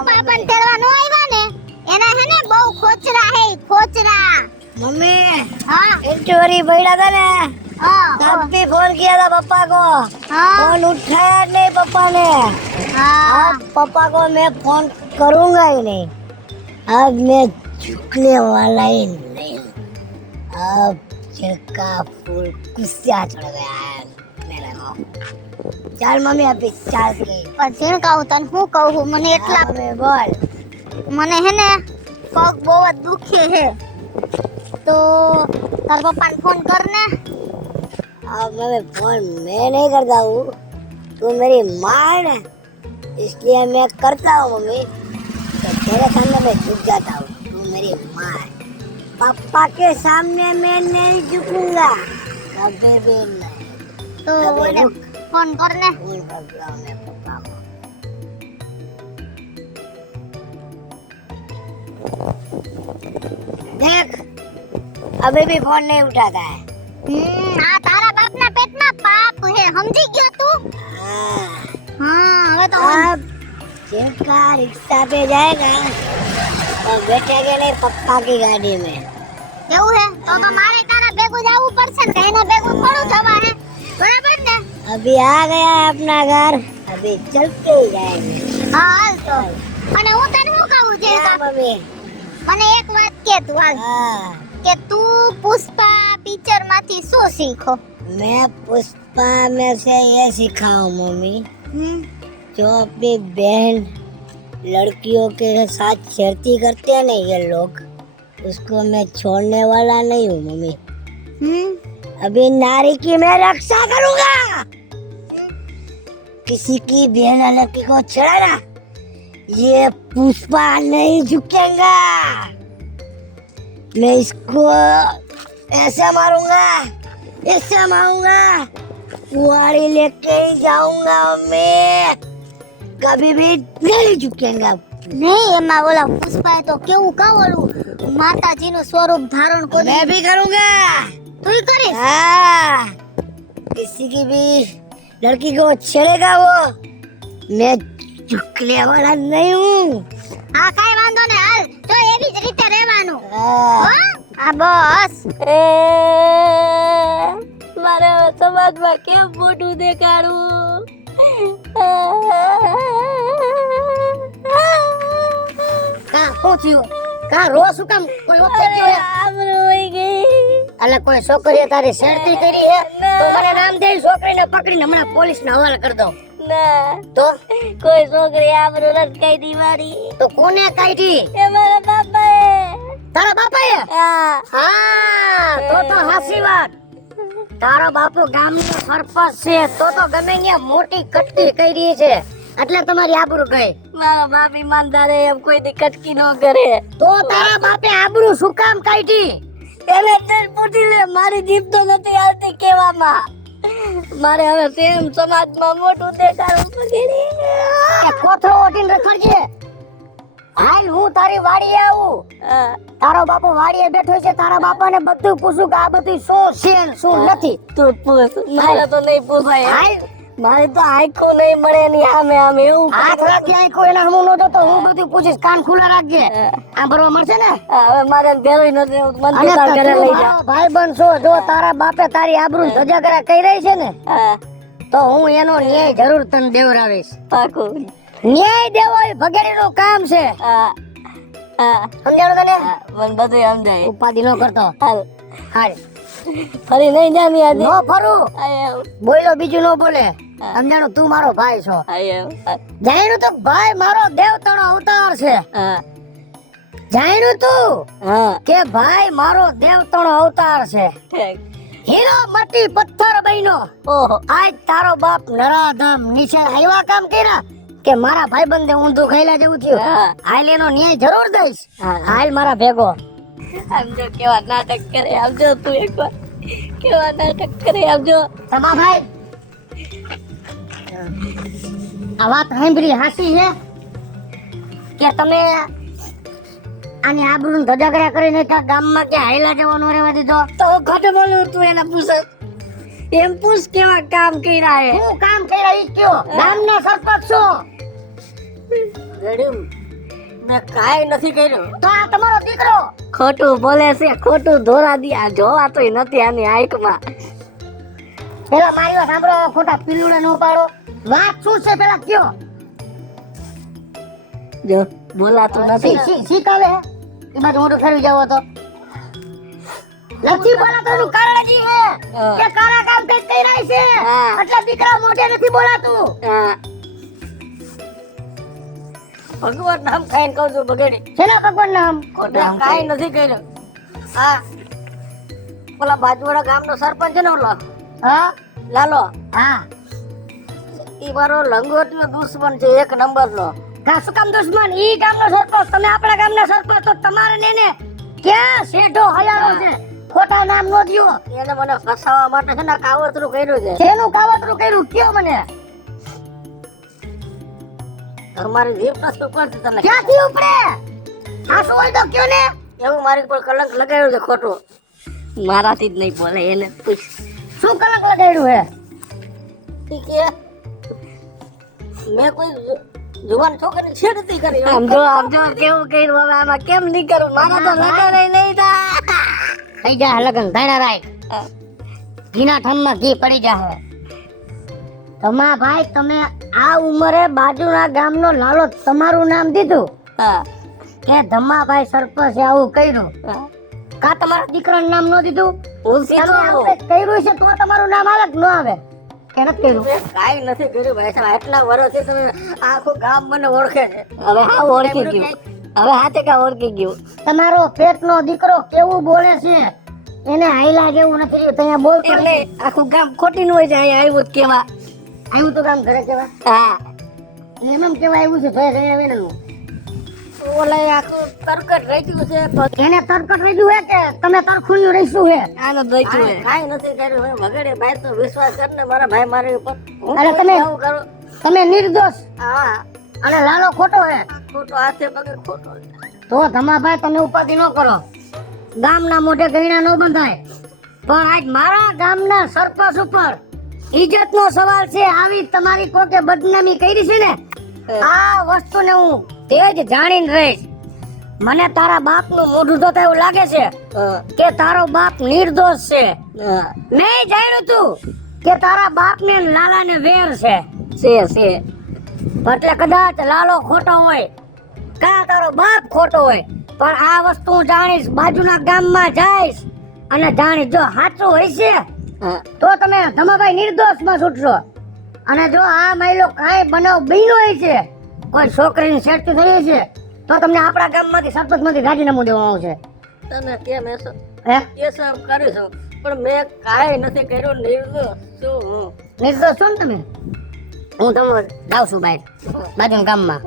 પપ્પા પણ તેડવા નો આવ્યા ને એના હે ને બહુ ખોચરા હે ખોચરા मम्मी हाँ चोरी बैठा था ना हाँ तब भी फोन किया था पापा को हाँ फोन उठाया नहीं पापा ने हाँ अब पापा को मैं फोन करूंगा ही नहीं अब मैं झुकने वाला ही नहीं अब का फूल गुस्सा चढ़ गया है मेरे को चल मम्मी अभी चल के પણ ઝીણકાવું તને હું કહું મને એટલા मम्मी बोल મને હે ને પગ બહુ જ દુખે હે તો તાર પપ્પાને ફોન કર ને अब मैं फोन मैं नहीं करता हूँ तू मेरी माँ है ना इसलिए मैं करता हूँ मम्मी तो तेरे सामने मैं झुक जाता हूँ तू मेरी माँ है पापा के सामने मैं नहीं झुकूंगा कभी भी नहीं તો અબે એને રૂક. ફોન કર ને फोन कर रहा हूँ मैं पापा को देख अभी भी फोन नहीं उठाता है આ તારા બાપના પેટમાં પાપ હે સમજી ગયો તું हाँ, હા હવે તો अब जिनका रिक्शा पे जाएगा तो बैठेंगे नहीं पप्पा की गाड़ी में એવું હે તો મારે તારા ભેગું જવું પડશે ને એના ભેગું થોડું જવા હે બરાબર ને अभी आ गया है अपना घर अभी चलते ही जाएंगे હા હાલ તો અને હું તને શું કહું છે क्या मम्मी મને એક વાત કે તું હાલ हाँ કે તું પુષ્પા પિક્ચર માંથી શું શીખો मैं पुष्पा में से ये सीखा हूँ मम्मी जो अपनी बहन लड़कियों के साथ छेड़ती करते हैं ना ये लोग उसको मैं छोड़ने वाला नहीं हूँ मम्मी अभी नारी की मैं रक्षा करूंगा किसी की बहन या लड़की को छेड़ा ना ये पुष्पा नहीं झुकेगा मैं इसको ऐसे मारूंगा ऐसे मारूंगा कुआरी लेके ही जाऊंगा मैं कभी भी नहीं झुकेगा નહીં એમાં ઓલા પુષ્પાએ તો કેવું કા ઓલું માતાજીનું સ્વરૂપ ધારણ કર્યું मैं भी करूंगा તું કરીશ हाँ किसी की भी लड़की को छेड़ेगा वो मैं झुकने वाला नहीं हूँ હા કાઈ વાંધો ને હાલ તો એવી જ રીતે રહેવાનું हाँ। હો આ બસ મારે સમાજમાં કેમ મોટું દેખાડું કા શું કા રો શું કામ કોઈ ઓપરેટ થયો હે આબરૂ વઈ ગઈ અલે કોઈ છોકરીએ તારી છેડતી કરી હે તો મને નામ દે છોકરીને પકડીને હમણાં પોલીસને હવાલે કરી દઉં ના તો કોઈ છોકરી આબરૂ નથી કાઢી મારી તો કોને કાઢી એ મારા બાપાએ તારા બાપાએ હા તો હાસી વાત તારો બાપુ ગામનો સરપંચ છે તો ગમે ત્યાં મોટી કટકી કરી છે એટલે તમારી આબરૂ ગઈ મારો બાપ ઈમાનદાર એમ કોઈ દી કટકી ન કરે તો તારા બાપે આબરૂ શું કામ કાઢી એને તેલ પૂછી લે મારી જીભ તો નથી આવતી કહેવામાં મારે હવે તેમ સમાજમાં મોટું દેખાડવું પડે કોથળો ઓટીને રખડજે હાલ હું તારી વાડીએ આવું તારો બાપો વાડીએ બેઠો છે તારા બાપાને બધું પૂછું કે આ બધું શું છે ને શું નથી તું પૂછ મારે તો નહીં પૂછાય હાલ મારે તો આંખો નહીં મળે ની આમે આમે એવું હાથ રાખજે આંખો એના હમું નો તો હું બધું પૂછીશ કાન ખુલ્લા રાખજે આ ભરવા મળશે ને હવે મારે ઘરે નથી મને તાર ઘરે લઈ જા ભાઈ બન છો જો તારા બાપે તારી આબરૂ ધજાગરા કહી રહી છે ને તો હું એનો ન્યાય જરૂર તને દેવરાવીશ પાકું ન્યાય દેવો એ ભગેડીનું કામ છે સમજાણું તને મને બધું સમજાય ઉપાધિ ન કરતો હાલ હાલ ફરી નહીં જામી આજે નો ફરું બોલો બીજું નો બોલે સમજાણું તું મારો ભાઈ છો જાણ્યું તો ભાઈ મારો દેવતાનો અવતાર છે જાણ્યું તું કે ભાઈ મારો દેવતાનો અવતાર છે હીરો માટી પથ્થર બન્યો આજ તારો બાપ નરાધામ નીચે આવ્યા કામ કર્યા કે મારા ભાઈબંધે ઊંધું ખાઈલા જેવું થયું હાલ એનો ન્યાય જરૂર દઈશ હાલ મારા ભેગો સમજો કેવા નાટક કરે આવજો તું એકવાર કેવા નાટક કરે આવજો તમા ભાઈ આ વાત સાંભળી હાસી છે કે તમે આની આબરૂ ધજાગરા કરીને ત્યાં ગામમાં કે હાઈલા જવાનો રહેવા દીધો તો ઘટ બોલું તું એને પૂછ એમ પૂછ કેવા કામ કર્યા હે હું કામ કર્યા ઈ કયો ગામના સરપંચ છો ગડમ મેં કાંઈ નથી કર્યું. તો આ તમારો દીકરો ખોટું બોલે છે, ખોટું ધોરા દિયા જોવાતોય નથી આની આંખમાં. પેલા મારી વાત સાંભળો, ખોટા પીલુડે ન પાડો. વાત શું છે પેલા કયો? જો બોલાતું નથી. શીખાવે હે એ બાજુ મોઢું ફેરવી જાવ તો નથી બોલાતું એનું કારણ જ ઈ હે કે કારા કામ કઈ કઈ રહી છે હા. એટલે દીકરા મોઢે નથી બોલાતું. હા. ભગવાન નામ ખાઈને કહું છું બગડી. શેના ભગવાન નામ? મેં કાંઈ નથી કર્યું. હા પેલા બાજુવાળા ગામનો સરપંચ છે ને ઓલો હા લાલો, હા ઈ મારો લંગોટનો દુશ્મન છે, એક નંબરનો. કા શું કામ દુશ્મન? ઈ ગામનો સરપંચ, તમે આપણા ગામના સરપંચ, તો તમારે ને એને ક્યાં શેઠો હયારો છે? ખોટા નામ નો દ્યો. એને મને ફસાવવા માટે છે ને કાવતરું કર્યું છે. શેનું કાવતરું કર્યું કયો મને? તમારી જીભ નથી ઉપડતી તને. ક્યાંથી ઉપડે? આ શું હોય તો કયો ને. એવું મારી પર કલંક લગાવ્યું છે ખોટું. મારાથી જ નહીં બોલે, એને પૂછ. શું કલંક લગાડ્યું હે? ઠીક છે, મેં કોઈ જુવાન છોકરી છેડતી કરી. સમજો કેવું કર્યું હવે આમાં કેમ નહીં કરું? મારા તો લગન નહીં થાય. થઈ જા લગન ધાણા રાખ. ઘીના ઠમમાં ઘી પડી જાહે. તમા ભાઈ તમે આ ઉંમરે બાજુના ગામનો લાલો તમારું નામ દીધું હા કે ધમાભાઈ સરપંચે આવું કર્યું. હા. કા તમારા દીકરાનું નામ ન દીધું? હું તમે સીધો આપણે કર્યું છે તો તમારું નામ આવે કે ન આવે? કે નથી કર્યું? મેં કાંઈ નથી કર્યું ભાઈ સાહેબ. આટલા વર્ષથી તમે આખું ગામ મને ઓળખે છે. હવે હા ઓળખી ગયું. હવે હાથે કા ઓળખી ગયું. તમારો પેટનો દીકરો કેવું બોલે છે એને હાઈલા જેવું નથી રહ્યું. ત્યાં બોલ એટલે આખું ગામ ખોટી નું હોય છે. અહીંયા આવ્યું જ કેવા. આવ્યું તો કામ કરે કેવા હા એમ કેવા આવ્યું છે ભાઈ રહી આવીને ઓલા આખું તરકટ રહી છે. એને તરકટ રહ્યું હે કે તમે તરખું રહીશું હે? આનો દઈતું હે. કાંઈ નથી કર્યું હે. વગડે ભાઈ તો વિશ્વાસ કર ને મારા ભાઈ મારી ઉપર. હું અરે કોઈ તમે- આવું કરું. તમે નિર્દોષ હા અને લાલો ખોટો હે. ખોટો હાથે પગે ખોટો. તો ધમાભાઈ તમે ઉપાધિ ન કરો. ગામના મોઢે ગયણા ન બંધાય. પણ આજ મારા ગામના સરપંચ ઉપર ઇજ્જતનો સવાલ છે. આવી તમારી કોકે બદનામી કરી છે ને, આ વસ્તુને હું તેજ જાણીને રહીશ. મને તારા બાપનું મોઢું જોતા એવું લાગે છે કે તારો બાપ નિર્દોષ છે. મેં જાણ્યું તું કે તારા બાપને ને લાલાને વેર છે. એટલે કદાચ લાલો ખોટો હોય કા તારો બાપ ખોટો હોય, પણ આ વસ્તુ હું જાણીશ. બાજુના ગામમાં જઈશ અને જાણીશ. જો સાચું હોય છે તો તમે ધમાભાઈ નિર્દોષમાં છૂટશો. અને જો આ માયલો કાંઈ બનાવ બન્યો હોય છે, કોઈ છોકરીની છેડતી થઈ છે, તો તમને આપણા ગામમાંથી સરપંચમાંથી રાજીનામું દેવામાં આવશે. તને કેમ એસો હે એ સબ કરીશું પણ મેં કાંઈ નથી કર્યું. નિર્દોષ છું હું. નિર્દોષ છો ને તમે? હું તમે જાઉં છું બહાર બાજુના ગામમાં.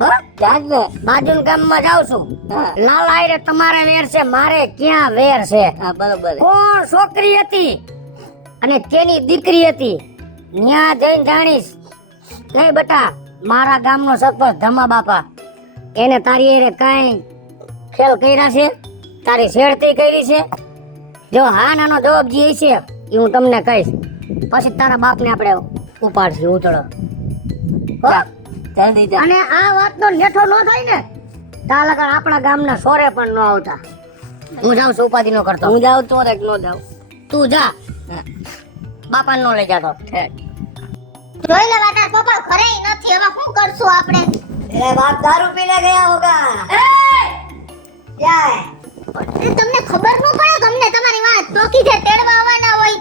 હો? જાગ ને. બાજુના ગામમાં જાઉં છું. હા. લાલા હારે તમારે વેર છે, મારે ક્યાં વેર છે? હા બરોબર. કોણ છોકરી હતી અને તેની દીકરી હતી ન્યા જઈને જાણીશ. નહીં બેટા, મારા ગામનો સરપંચ ધમા બાપા એને તારી હારે કાંઈ ખેલ કર્યા છે? તારી છેડતી કરી છે? જો હા નાનો જવાબ જે છે એ હું તમને કહીશ. પછી તારા બાપને આપણે ઉપાડશે ઉચળો. હો? જલ્દી જા. અને આ વાતનો નેઠો ન થાય ને તા લગન આપણા ગામના સોરે પણ ન આવતા. હું જાઉં છું, ઉપાધિ ન કરતો. હું જાઉં તો એક નો જાઉં. તું જા, હા. બાપાને ન લઈ જાતો. જોઈ લે વાટા પપ્પા ઘરે નથી. હવે શું કરશું આપણે? એ બાપ દારૂ પીને ગયા હોગા. ક્યાં તમને ખબર ન પડે કે અમને તમારી વાત ટોકી છે તેડવા આવવાના હોય?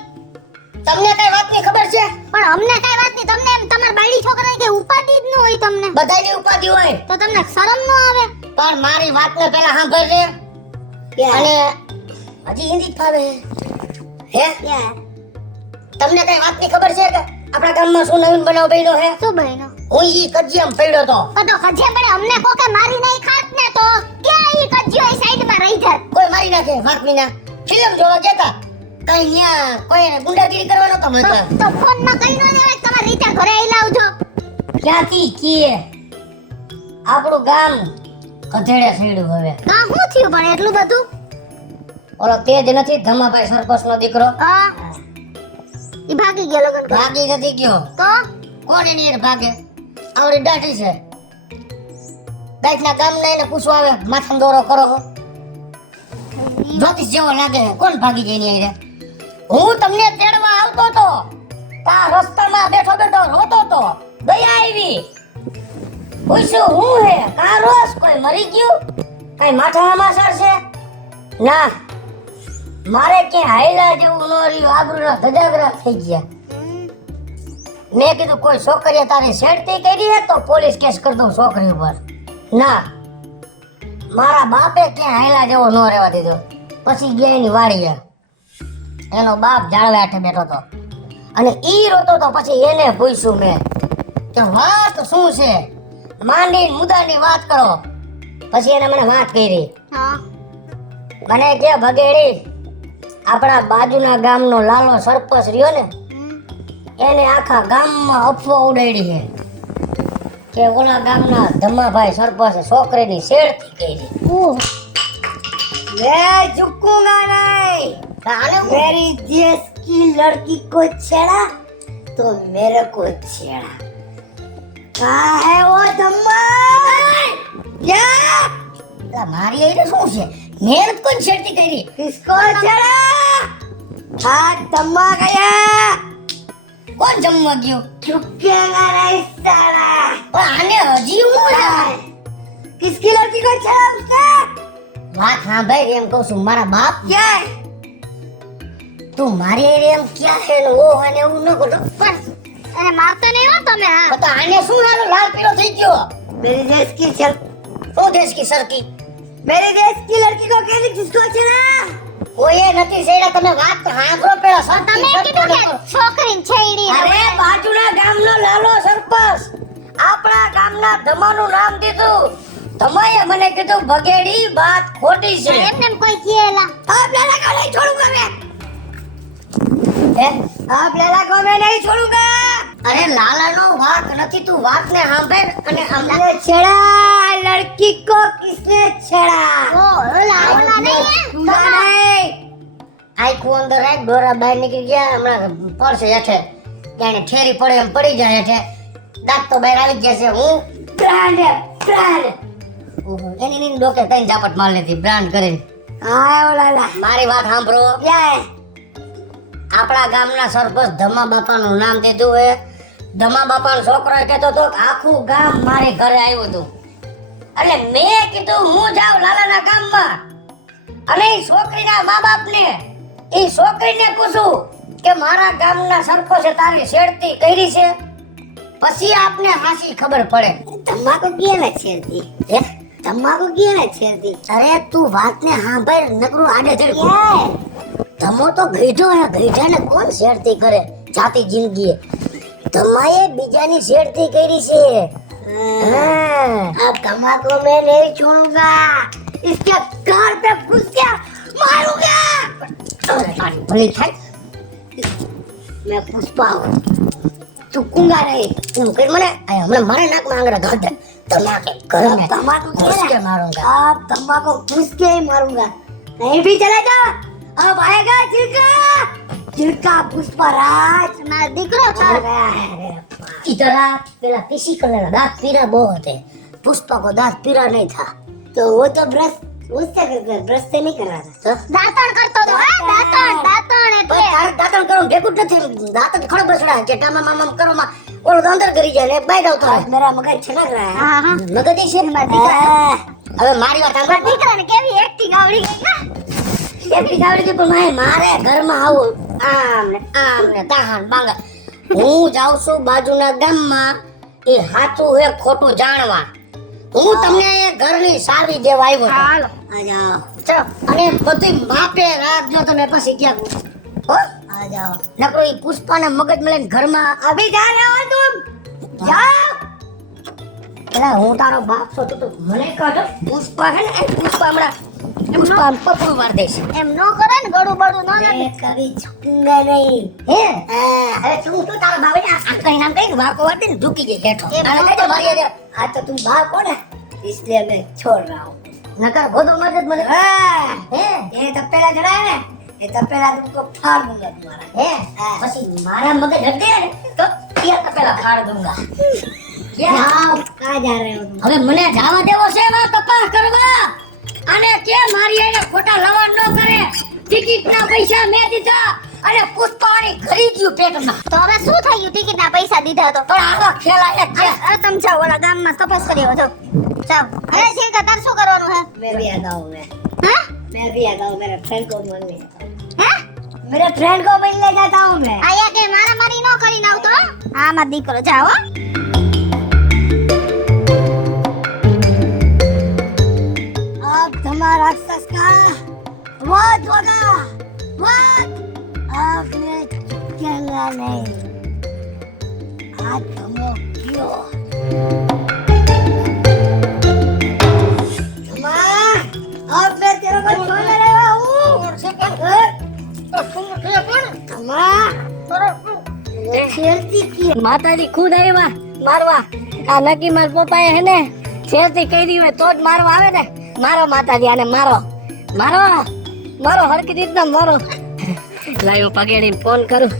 તમને કઈ વાતની ખબર છે? પણ અમને કઈ વાત નહીં. તમને એમ તમારા બાળી છોકરાની કઈ ઉપાધિ જ ન હોય તમને? બધાની ઉપાધિ હોય, તો તમને શરમ ન આવે? પણ મારી વાતને પહેલા સાંભળજે. અને હજી હિન્દી જ ફાવે હે? તમને કઈ વાતની ખબર છે કે આપણા ગામમાં શું નવીન બનાવ બન્યો હે? શું બહેનો? હું ઈ કજિયામ પડ્યો તો. તો ખજે પડે અમને કોકે મારી નહીં ખાત ને તો ક્યાં ઈ કજ્યો ઈ સાઈડમાં રહી જાત? કોઈ મારી નાખે વાત વિના. ફિલ્મ જોવા જતા કઈ ન્યા કોઈને ગુંડાગીરી કરવાનો તો મતલબ તો ફોનમાં કઈ ન દેવાય તમારી રીતે ઘરે આઈ લાવજો. ક્યાંથી કીએ આપણું ગામ કધેડે છેડ્યું હવે. કા શું થયું પણ એટલું બધું? ઓલો તેજ નથી ધમાભાઈ સરપંચનો દીકરો? હા ઈ ભાગી ગયા લગન કરવા. ભાગી નથી ગયો. તો કોણ એની હારે ભાગે? આવડી દાઢી છે. ગાયના ગામના એને પૂછવા આવે માથાનો દોરો કરો છો જ્યોતિષ જેવો લાગે છે. કોણ ભાગી જાય ની આઈને? હું તમને તેડવા આવતો તો તા રસ્તામાં બેઠો બેઠો રોતો તો દયા આવી પૂછ્યું હું હે કા રોસ કોઈ મરી ગયું કઈ માથામાં સર છે ના મારે ક્યાં હાયલા જેવું ન રહ્યું આબરૂના ધજાગરા થઈ ગયા મેં કીધું કોઈ છોકરીએ તારી છેડતી કરી હે તો પોલીસ કેસ કરી દઉં છોકરી ઉપર ના મારા બાપે ક્યાં હાયલા જેવો ન રહેવા દીધો પછી ગયા એની વાડીએ એનો બાપ જાળવે આઠે બેઠો તો અને ઈ રોતો તો પછી એને પૂછ્યું મેં કે વાત શું છે માંડી મુદ્દાની વાત કરો પછી એને મને વાત કરી હા મને કે ભગેડી આપણા બાજુના ગામનો લાલો સરપંચ રહ્યો ને એને આખા ગામમાં અફવા ઉડાડી છે કે ઓલા ગામના ધમ્માભાઈ સરપંચે છોકરીની છેડતી કરી मैं झुकूंगा नहीं मेरी देश की लड़की को छेड़ा तो मेरे को छेड़ा कहाँ है वो धम्मा क्या मारी आई શું છે મેં કોણ છેડતી કરી किसको छेड़ा આ ધમ્મા ગયા કોણ જમવા ગયો ચૂકેગા નહીં સાલા પણ આને હજી હું છે किसकी लड़की को छेड़ा उसने વાત હા ભાઈ એમ કહું છું મારા બાપ ક્યાં તું મારી એમ ક્યાં છે ને ઓ અને એવું ન કરો પણ એને મારતો નહીં હો તમે હા તો આને શું હાલો લાલ પીળો થઈ ગયો मेरे देश की चल ઓ દેશ કી સરકી मेरे देश की लड़की को कैसे किसको छेड़ा ઓય નથી સેડા તમે વાત તો સાંભળો પેલા સરકી તમે કીધું કે છોકરીને છેડી અરે બાજુના ગામનો લાલો સરપંચ આપણા ગામના ધમાનું નામ દીધું તમારે મને કીધું ભગેડી વાત ખોટી છે એમને એમ કોઈ કહેલા आप लला को नहीं छोड़ूंगा मैं आप लला को मैं नहीं छोड़ूंगा अरे लाला नो वाक નથી તું વાત ને સાંભળ અને અમને छेड़ा लड़की को किसने छेड़ा ઓ ઓલા નહીં આઈ કો અંદર આઈ ડોરા બહાર નીકળી ગયા હમણાં પડશે હેઠે જાણે ઠેરી પડે એમ પડી જાય હેઠે દાંત તો બહાર આવી ગયા છે હું બ્રાન્ડ એની ની ડોકે તઈ ઝાપટ માર લીધી બ્રાન્ડ કરીને हाँ ओ लाला મારી વાત સાંભળો क्या है આપણા ગામના સરપંચ ધમા બાપાનું નામ દીધું હે ધમા બાપાનો છોકરો કહેતો તો કે આખું ગામ મારે ઘરે આવ્યું હતું એટલે મેં કીધું હું જાઉં લાલાના ગામમાં અને ઈ છોકરીના મા બાપને ઈ છોકરીને પૂછું કે મારા ગામના સરપંચે તારી છેડતી કરી છે પછી આપને હાસી ખબર પડે तम्बाकू किया ना छेड़ती હે तम्बाकू किया ना छेड़ती અરે તું વાતને સાંભળ નકરું આડે क्या જડ है ધમો તો ગઈઢો હે ગઈઢાને કોણ છેડતી કરે જાતી જિંદગી તમારે બીજાની છેડતી કરી છે હા अब तम्बाकू मैं नहीं छोड़ूंगा इसके घर पे घुस के मारूंगा તારી ભલી થાય मैं पुष्पा हूँ चुकूंगा नहीं તું કઈ મને આ હમણાં મારા નાકમાં આંગળા ઘા દે તમાકે ઘર में तम्बाकू घुस के किया मारूंगा अब तम्बाकू घुस के ही मारूंगा नहीं भी चला जा अब आएगा चिड़का पुष्पराज મારો દીકરો आ છે गया है इधर आ पेला पीसी कलर का दांत पीला बहुत है पुष्पा को दांत पीला नहीं था तो वो तो ब्रश उससे करते ब्रश से नहीं कर रहा था तो દાંતણ કરતો તો હા દાંતણ એટલે તારે દાંતણ કરો ભેગું જ નથી દાંત જ ખડો બસડા કે ટામા મામા કરો માં ઓલો તો અંદર કરી જાય ને બહાર આવતો आज मेरा मगज छलक रहा है હા હા મગદી છે હવે મારી વાત સાંભળ દીકરાને કેવી એક્ટિંગ આવડી ગઈ હા એટલી આવડી ગઈ પણ મારે ઘરમાં આવું આમ ને તાહાન માંગા હું જાઉં છું બાજુના ગામમાં એ સાચું હે ખોટું જાણવા હું તમને એ ઘરની સાવી દેવા આવ્યો છું. હાલો आ जाओ ચલો અને બધી માપે રાખજો તમે પછી ક્યાં હો आ जाओ નકરો ઈ પુષ્પાના મગજ મળે ઘરમાં अभी जा रहे हो तुम जाओ પેલા હું તારો બાપ છો તો તું મને કહો પુષ્પા હે ને એ પુષ્પા હમણાં પુષ્પા પકડું માર દેશે એમ નો કરે ને ગળું બળું ન લાગે मैं कभी झुकूंगा नहीं હે हाँ, હવે તું તો તારા બાપે આ કઈ નામ કઈ વાકો વાતે ને ઝૂકી ગઈ બેઠો આને કહેજે મારી આજે हाँ तो तुम बाप हो ना इसलिए मैं छोड़ रहा हूँ નકર ગોદો મદદ મને हाँ, હે ये तपेला चढ़ा है ना ये तपेला तुमको फाड़ दूंगा तुम्हारा હે પછી મારા મગજ હટે ને તો તિયા પેલા ફાડ દૂંગા જાવ. कहाँ जा रहे हो तुम? હવે મને જવા દેવો છે એમાં તપાસ કરવા અને કે મારી એને ખોટા લવણ ન કરે. ટિકિટના પૈસા મેં દીધા અને પુષ્પાણી ખરી ગયું પેટમાં. તો હવે શું થયું ટિકિટના પૈસા દીધા તો પણ આવા ખેલા એક છે. અરે તમે જાઓ ઓલા ગામમાં તપાસ કરી આવો જાઓ જાઓ અરે જીણકા તાર શું કરવાનું હે मैं भी आता हूँ હા मैं भी आता हूँ मेरे फ्रेंड को मिलने હે मेरे फ्रेंड को मिलने जाता हूँ मैं આયા કે મારી નો કરીને આવતો હો? હા માં દીકરો જાઓ હો. अब तुम्हारा राक्षस का वध होगा वध अब मैं चूकेगा नहीं आज तुमो क्यों अब मैं तेरे को छोड़ने लगा हूँ खेलती की માતાજી ખુદ આવ્યા મારવા. આ નક્કી માર પપ્પાએ હે ને છેડતી કરી હોય તો જ મારવા આવે ને. મારો માતાજી આને મારો મારો મારો હરકી રીતના મારો. લાયો પગેડીને ફોન કરું.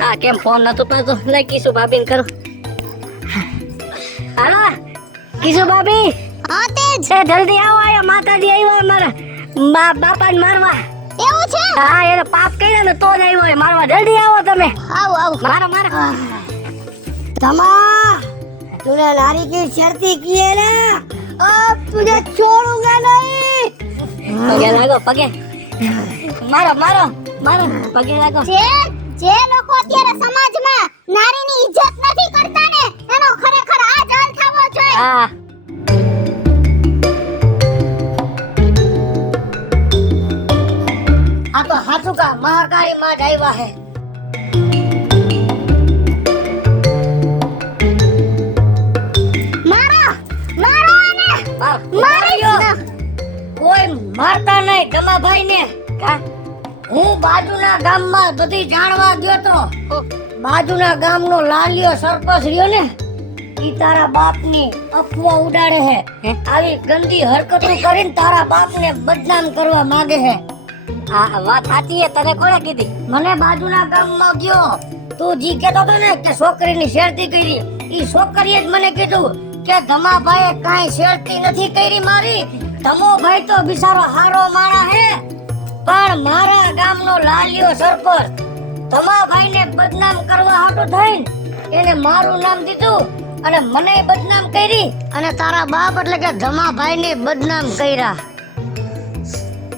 હા કેમ ફોન નતો પાછો. લઈ કિશુ ભાભીને કરું. હા કિશુ ભાભી હા તેજ છે જલ્દી આવો. આયા માતાજી આવ્યા મારા બાપાને મારવા. એવું છે હા એને પાપ કર્યા ને તો જ આવ્યો એ મારવા. જલ્દી આવો તમે. આવો આવો મારો મારો तमा तूने नारी की शर्ती की है ना अब तुझे छोड़ूंगा नहीं પગે લાગો પગે. મારો મારો મારો પગે લાગો. જે લોકો અત્યારે સમાજમાં નારીની ઇજ્જત નથી કરતા ને એનો ખરેખર આ જ હાલ થવો જોઈએ હા આ તો હાથું કા મહાકાળી માં જ આવ્યા હે મારો મારો આને માર્યો. કોઈ મારતા નહીં ગમાભાઈ ને. હું બાજુના ગામમાં બધી જાણવા ગયો તો. બાજુના ગામનો લાલિયો સરપંચ રહ્યો ને ઈ તારા બાપની અફવા ઉડાડે હે. આવી ગંદી હરકતો કરીને તારા બાપને બદનામ કરવા માંગે હે. આ વાત સાચી હે. તને કોણે કીધી? મને બાજુના ગામમાં ગયો. તું જી કહેતો હતો ને કે છોકરીની શેરતી કરી. ઈ છોકરીએ જ મને કીધું કે ધમાભાઈએ કાંઈ શેરતી નથી કરી મારી. ધમોભાઈ તો બિચારો હારો માણા હે પણ મારા ગામનો લાલિયો સરપંચ ધમાભાઈને બદનામ કરવા હાટુ થઈને એને મારું નામ દીધું અને મને બદનામ કરી અને તારા બાપ એટલે કે ધમાભાઈને બદનામ કર્યા.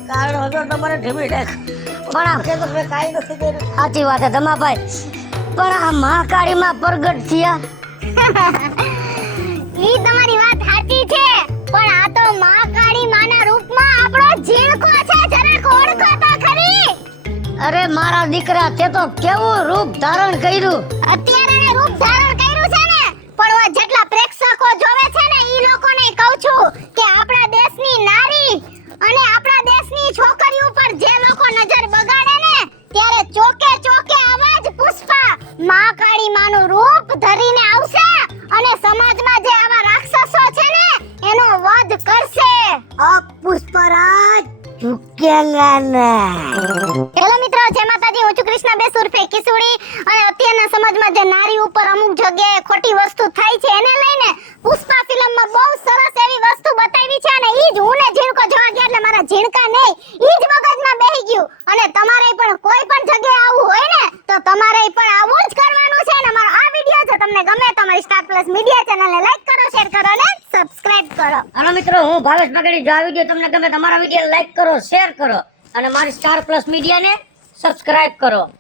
કારણ હતો તમારે ઢીમી દેખ. પણ આ કે તો મેં કાંઈ નથી કર્યું. સાચી વાત છે ધમાભાઈ. પણ આ મહાકાળીમાં પ્રગટ થયા. ઈ તમારી વાત સાચી છે પણ આ તો મહાકાળી માના રૂપમાં આપણો ઝીણકો છે જરાક ઓળખો તો ખરી અરે મારા દીકરા તે તો કેવું રૂપ ધારણ કર્યું. અત્યારે એને રૂપ ધારણ કર્યું છે ને પણ આ જેટલા પ્રેક્ષકો જોવે છે ને ઈ લોકોને કહું છું કે આપણા દેશની નારી અને આપણા દેશની છોકરીઓ પર જે લોકો નજર બગાડે ને ત્યારે ચોકે ચોકે અવાજ પુષ્પા મહાકાળી માનું રૂપ ધરીને આવશે અને સમાજમાં જે આવા રાક્ષસો છે ને એનો વધ કરશે. अब पुष्पराज झुकेगा नहीं હેલો મિત્રો, જય માતાજી. હું છું કૃષ્ણા બેસ ઉર્ફે કિસુડી અને અત્યારના સમાજમાં જે નારી ઉપર અમુક જગ્યાએ ખોટી વસ્તુ થાય છે એને લઈને પુષ્પા ફિલ્મમાં બહુ સરસ એવી વસ્તુ બતાવી છે અને ઈ જ હું ને ઝીણકો જોવા ગયા એટલે મારા ઝીણકા નહીં ઈ જ મગજમાં બેહી ગયું. અને તમારે પણ કોઈ પણ જગ્યાએ આવું હોય ને તો તમારે પણ આવું જ કરવાનું છે. અને મારો આ વિડિયો જો તમને ગમે તો મારી સ્ટાર પ્લસ મીડિયા ચેનલને લાઈક કરો, શેર કરો અને સબસ્ક્રાઇબ કરો. હાલો મિત્રો, હું ભાવેશ પગડી. જો આ વિડીયો તમને ગમે તમારા વિડીયો લાઈક કરો, શેર કરો અને મારી સ્ટાર પ્લસ મીડિયાને સબસ્ક્રાઇબ કરો.